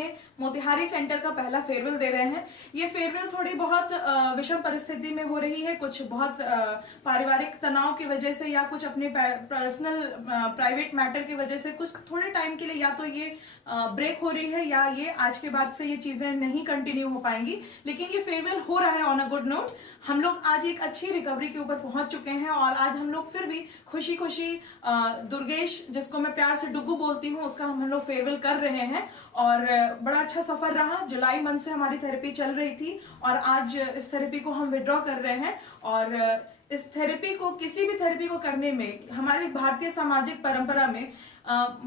अपने मोतिहारी सेंटर का पहला फेयरवेल दे रहे हैं। ये फेयरवेल थोड़ी बहुत विषम परिस्थिति में हो रही है, कुछ बहुत पारिवारिक तनाव की वजह से या कुछ अपने पर्सनल प्राइवेट मैटर की वजह से कुछ थोड़े टाइम के लिए या तो ये ब्रेक हो रही है या ये आज के बाद से ये चीजें नहीं कंटिन्यू हो पाएंगी, लेकिन ये फेयरवेल हो रहा है ऑन अ गुड नोट। हम लोग आज एक अच्छी रिकवरी के ऊपर पहुंच चुके हैं और आज हम लोग फिर भी खुशी खुशी दुर्गेश, जिसको मैं प्यार से डुगू बोलती हूँ, उसका हम लोग फेयरवेल कर रहे हैं और बड़ा अच्छा सफर रहा। जुलाई मंथ से हमारी थेरेपी चल रही थी और आज इस थेरेपी को हम विड्रॉ कर रहे हैं। और इस थेरेपी को, किसी भी थेरेपी को करने में हमारी भारतीय सामाजिक परंपरा में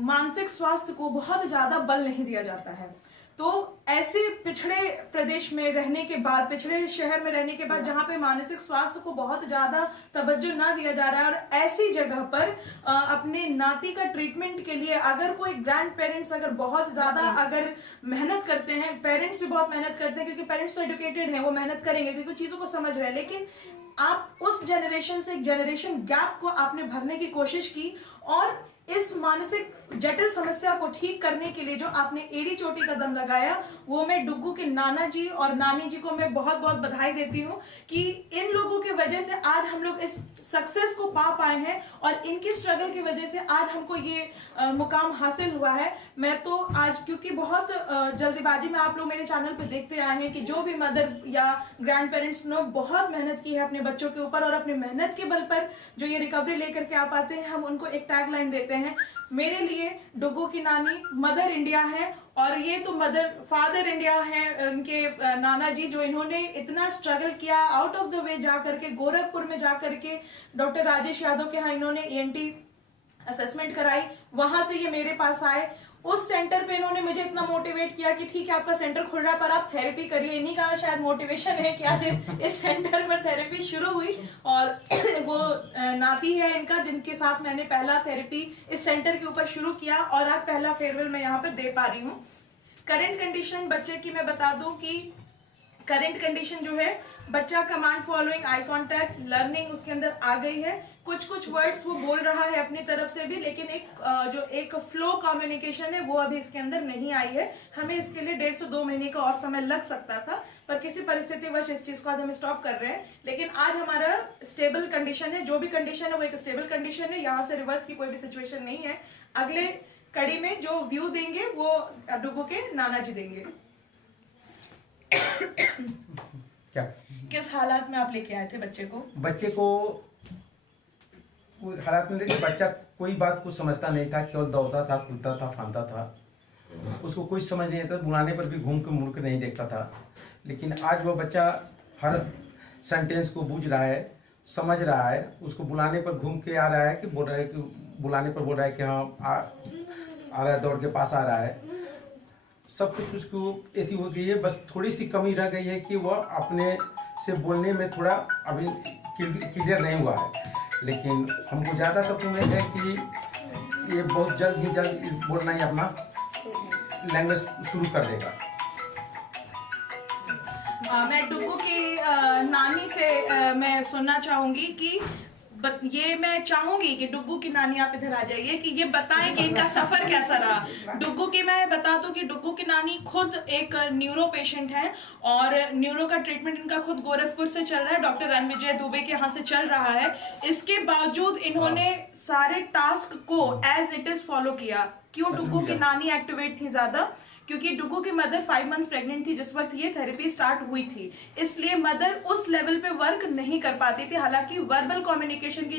मानसिक स्वास्थ्य को बहुत ज्यादा बल नहीं दिया जाता है। तो ऐसे पिछड़े प्रदेश में रहने के बाद, पिछड़े शहर में रहने के बाद जहां पे मानसिक स्वास्थ्य को बहुत ज्यादा तवज्जो ना दिया जा रहा है और ऐसी जगह पर अपने नाती का ट्रीटमेंट के लिए अगर कोई ग्रैंड पेरेंट्स अगर बहुत ज्यादा अगर मेहनत करते हैं, पेरेंट्स भी बहुत मेहनत करते हैं क्योंकि पेरेंट्स तो एजुकेटेड हैं, वो मेहनत करेंगे क्योंकि चीजों को समझ रहे हैं, लेकिन आप उस जनरेशन से एक जनरेशन गैप को आपने भरने की कोशिश की और इस मानसिक जटिल समस्या को ठीक करने के लिए जो आपने एड़ी चोटी कदम लगाया, वो मैं डुग्गू के नाना जी और नानी जी को मैं बहुत बहुत बधाई देती हूँ कि इन लोगों की वजह से आज हम लोग इस सक्सेस को पा पाए हैं और इनकी स्ट्रगल की वजह से आज हमको ये मुकाम हासिल हुआ है। मैं तो आज, क्योंकि बहुत जल्दीबाजी में आप लोग मेरे चैनल पे देखते आए हैं कि जो भी मदर या ग्रैंड पेरेंट्स ने बहुत मेहनत की है अपने बच्चों के ऊपर और अपनी मेहनत के बल पर जो ये रिकवरी लेकर के आ पाते हैं, हम उनको एक टैग लाइन देते हैं, मेरे लिए डुग्गू की नानी मदर इंडिया है। और ये तो फादर इंडिया है उनके नाना जी, जो इन्होंने इतना स्ट्रगल किया, आउट ऑफ द वे जा करके गोरखपुर में जा करके डॉक्टर राजेश यादव के यहाँ इन्होंने ENT असेसमेंट कराई, वहां से ये मेरे पास आए। उस सेंटर पे इन्होंने मुझे इतना मोटिवेट किया कि ठीक है आपका सेंटर खुल रहा है पर आप थेरेपी करिए। इन्हीं का शायद मोटिवेशन है कि आज इस सेंटर पर थेरेपी शुरू हुई और वो नाती है इनका जिनके साथ मैंने पहला थेरेपी इस सेंटर के ऊपर शुरू किया और आज पहला फेयरवेल मैं यहाँ पर दे पा रही हूँ। करेंट कंडीशन बच्चे की मैं बता दूं कि करेंट कंडीशन जो है, बच्चा command following, eye contact, learning उसके अंदर आ गई है, कुछ कुछ वर्ड्स वो बोल रहा है अपनी तरफ से भी, लेकिन एक फ्लो कम्युनिकेशन है वो अभी इसके अंदर नहीं आई है। हमें इसके लिए 1.5 से 2 महीने का और समय लग सकता था, पर किसी परिस्थितिवश इस चीज को आज हम स्टॉप कर रहे हैं। लेकिन आज हमारा स्टेबल कंडीशन है, जो भी कंडीशन है वो एक स्टेबल कंडीशन है, यहाँ से रिवर्स की कोई भी सिचुएशन नहीं है। अगले कड़ी में जो व्यू देंगे वो डुग्गू के नाना जी देंगे। क्या किस हालात में आप लेके आए थे बच्चे को? बच्चे को हालात में लेके, बच्चा कोई बात कुछ समझता नहीं था, केवल दौड़ता था, कूदता था, फांदता था, उसको कुछ समझ नहीं आता, बुलाने पर भी घूम के मुड़ के नहीं देखता था। लेकिन आज वो बच्चा हर सेंटेंस को बूझ रहा है, समझ रहा है, उसको बुलाने पर घूम के आ रहा है कि बोल रहा है कि बुलाने पर बोल रहा है कि हाँ आ रहा है, दौड़ के पास आ रहा है। सब कुछ उसको एती हो गई है, बस थोड़ी सी कमी रह गई है कि वह अपने से बोलने में थोड़ा अभी क्लियर नहीं हुआ है। लेकिन हमको ज़्यादा तक उम्मीद है कि ये बहुत जल्द ही जल्द बोलना ही अपना लैंग्वेज शुरू कर देगा। मैं डुग्गू की नानी से मैं सुनना चाहूंगी कि ये मैं चाहूंगी कि डुग्गू की नानी आप इधर आ जाइए कि ये बताएं कि इनका सफर कैसा रहा। डुग्गू की मैं बता दूं कि डुग्गू की नानी खुद एक न्यूरो पेशेंट है और न्यूरो का ट्रीटमेंट इनका खुद गोरखपुर से चल रहा है, डॉक्टर रणविजय दुबे के यहाँ से चल रहा है। इसके बावजूद इन्होंने सारे टास्क को एज इट इज फॉलो किया। क्यों डुग्गू की नानी एक्टिवेट थी ज्यादा? क्योंकि डुग्गू की मदर 5 मंथ्स प्रेग्नेंट थी जिस वक्त ये थेरेपी स्टार्ट हुई थी, इसलिए मदर उस लेवल पे वर्क नहीं कर पाती थी। हालांकि वर्बल कम्युनिकेशन की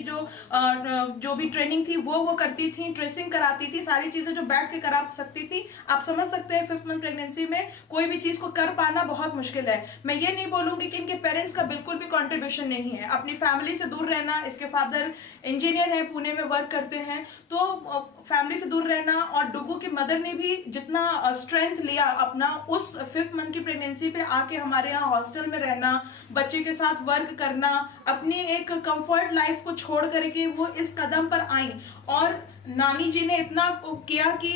जो भी ट्रेनिंग थी वो करती थी, ट्रेसिंग कराती थी, सारी चीजें जो बैठ के करा सकती थी। आप समझ सकते हैं 5th मंथ प्रेगनेंसी में कोई भी चीज को कर पाना बहुत मुश्किल है। मैं ये नहीं बोलूंगी कि इनके पेरेंट्स का बिल्कुल भी कॉन्ट्रीब्यूशन नहीं है, अपनी फैमिली से दूर रहना, इसके फादर इंजीनियर है, पुणे में वर्क करते हैं, तो फैमिली से दूर रहना, और डुग्गू की मदर ने भी जितना स्ट्रेंथ लिया अपना उस 5th मंथ की प्रेगनेंसी पे आके हमारे यहाँ हॉस्टल में रहना, बच्चे के साथ वर्क करना, अपनी एक कंफर्ट लाइफ को छोड़ करके वो इस कदम पर आई। और नानी जी ने इतना किया कि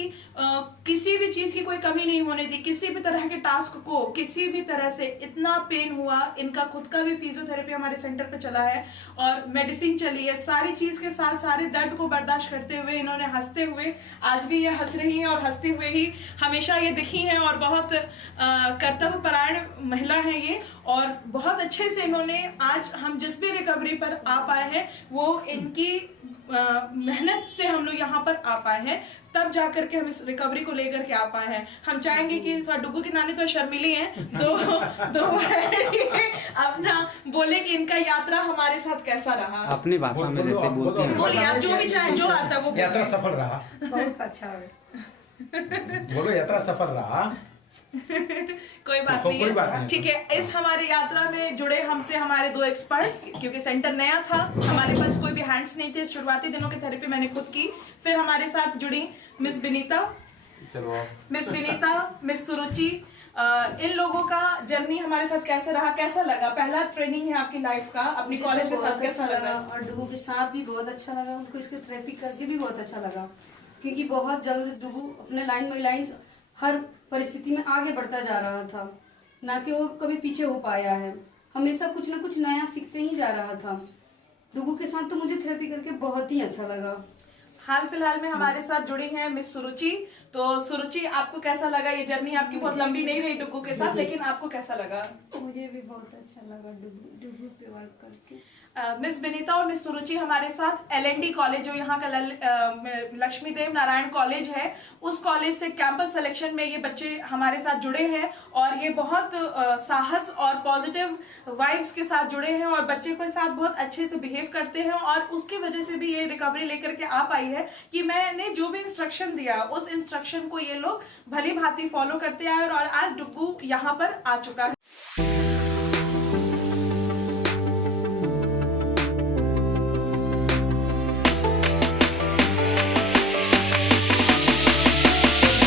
किसी भी चीज की कोई कमी नहीं होने दी, किसी भी तरह के टास्क को किसी भी तरह से इतना पेन हुआ। इनका खुद का भी फिजियोथेरेपी हमारे सेंटर पे चला है और मेडिसिन चली है। सारी चीज के साथ सारे दर्द को बर्दाश्त करते हुए इन्होंने हंसते हुए, आज भी ये हंस रही हैं और हंसते हुए ही हमेशा ये दिखी हैं और बहुत कर्तव्य परायण महिला है ये। और बहुत अच्छे से इन्होंने, आज हम जिस भी रिकवरी पर आ पाए हैं वो इनकी मेहनत से हम लोग यहाँ पर आ पाए हैं, तब जाकर के हम इस रिकवरी को लेकर के आ पाए हैं। हम चाहेंगे कि थोड़ा डुगू की नानी थोड़ा शर्मिली हैं तो अपना बोले कि इनका यात्रा हमारे साथ कैसा रहा। अपनी भाषा में जैसे बोलते हैं, बोलिए आप जो भी चाहें, जो आता है वो यात्रा सफल रहा। बहुत अच्छा है। बोलो यात्रा सफल रहा। कोई बात तो नहीं कोई बात है, नहीं। ठीक है। इस हमारी यात्रा में जुड़े हमसे हमारे 2 एक्सपर्ट, क्योंकि सेंटर नया था, हमारे पास कोई भी हैंड्स नहीं थे। शुरुआती दिनों की थेरेपी मैंने खुद की। फिर हमारे साथ जुड़ी मिस विनीता, मिस सुरुचि। इन लोगों का जर्नी हमारे साथ कैसा रहा, कैसा लगा? पहला ट्रेनिंग है आपकी लाइफ का, अपनी कॉलेज के साथ कैसा लगा? और डुगू के साथ भी बहुत अच्छा लगा, उनको इसके थेरेपी करके भी बहुत अच्छा लगा, क्योंकि बहुत जल्द डुगू अपने लाइन बाई लाइन हर परिस्थिति में आगे बढ़ता जा रहा था, ना कि वो कभी पीछे हो पाया है। हमेशा कुछ ना कुछ नया सीखते ही जा रहा था। डुगू के साथ तो मुझे थेरेपी करके बहुत ही अच्छा लगा। हाल फिलहाल में हमारे साथ जुड़ी हैं मिस सुरुचि। तो सुरुचि, आपको कैसा लगा? ये जर्नी आपकी बहुत लंबी नहीं रही डुगू के साथ, लेकिन आपको कैसा लगा? मुझे भी बहुत अच्छा लगा डुगू पे वर्क करके। मिस विनीता और मिस सुरुचि हमारे साथ LND कॉलेज, जो यहाँ का लक्ष्मी देव नारायण कॉलेज है, उस कॉलेज से कैंपस सिलेक्शन में ये बच्चे हमारे साथ जुड़े हैं और ये बहुत साहस और पॉजिटिव वाइब्स के साथ जुड़े हैं और बच्चे के साथ बहुत अच्छे से बिहेव करते हैं। और उसकी वजह से भी ये रिकवरी लेकर के आ पाई है कि मैंने जो भी इंस्ट्रक्शन दिया उस इंस्ट्रक्शन को ये लोग भली भांति फॉलो करते आए और आज डुगू यहाँ पर आ चुका है।